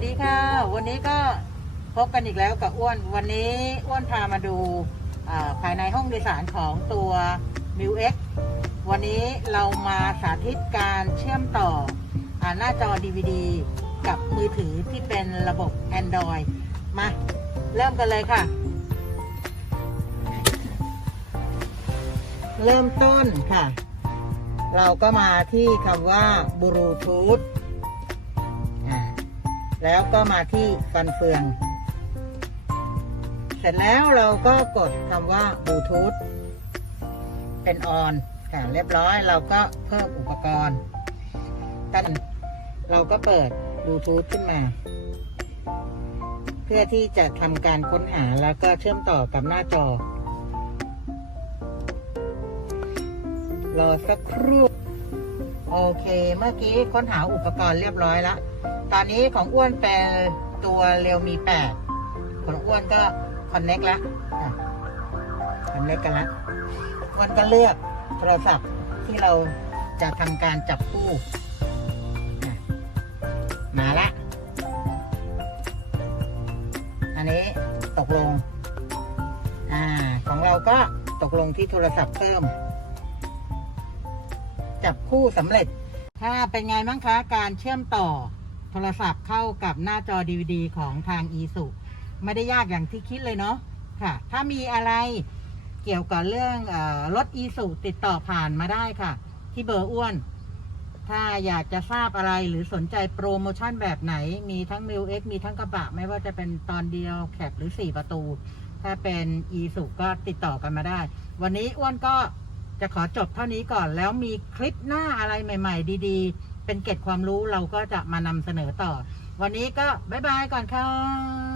วัสดีค่ะ วันนี้ก็พบกันอีกแล้วกับอ้วน วันนี้อ้วนพามาดูภายในห้องโดยสารของตัว m ิว X วันนี้เรามาสาธิตการเชื่อมต่ออหน้าจอ DVD กับมือถือที่เป็นระบบ Android มา เริ่มกันเลยค่ะ เริ่มต้นค่ะ เราก็มาที่คำว่าบลูทูธอ่า แล้วก็มาที่ฟันเฟือง เสร็จแล้วเราก็กดคำว่าบลูทูธเป็นออนค่ะเรียบร้อยเราก็เพิ่มอุปกรณ์กันเราก็เปิดบลูทูธขึ้นมา เพื่อที่จะทำการค้นหาแล้วก็เชื่อมต่อกับหน้าจอ รอสักครู่ โอเค เมื่อกี้ค้นหาอุปกรณ์เรียบร้อยแล้วตอนนี้ของอ้วนเป็นตัวเรียวมีแปดของอ้วนก็คอนเน็กแล้วคอนเน็กกันแล้วอ้วนก็เลือกโทรศัพท์ที่เราจะทำการจับคู่ มาละ อันนี้ตกลง อ่า ของเราก็ตกลงที่โทรศัพท์เพิ่ม จับคู่สำเร็จถ้าเป็นไงบ้างคะ การเชื่อมต่อโทรศัพท์เข้ากับหน้าจอ DVD ของทาง e s u ไม่ได้ยากอย่างที่คิดเลยเนาะค่ะ ถ้ามีอะไรเกี่ยวกับเรื่องเออรถ e s u ติดต่อผ่านมาได้ค่ะ ที่เบอร์อ้วน ถ้าอยากจะทราบอะไรหรือสนใจโปรโมชั่นแบบไหน มีทั้ง m ิ X มีทั้งกระบะ ไม่ว่าจะเป็นตอนเดียวแคปหรือ 4 ประตู ถ้าเป็น e s u ก็ติดต่อกันมาได้ วันนี้อ้วนก็ จะขอจบเท่านี้ก่อนแล้วมีคลิปหน้าอะไรใหม่ ๆ ดี ๆ เป็นเก็ดความรู้เราก็จะมานำเสนอต่อ วันนี้ก็บ๊ายบายก่อนค่ะ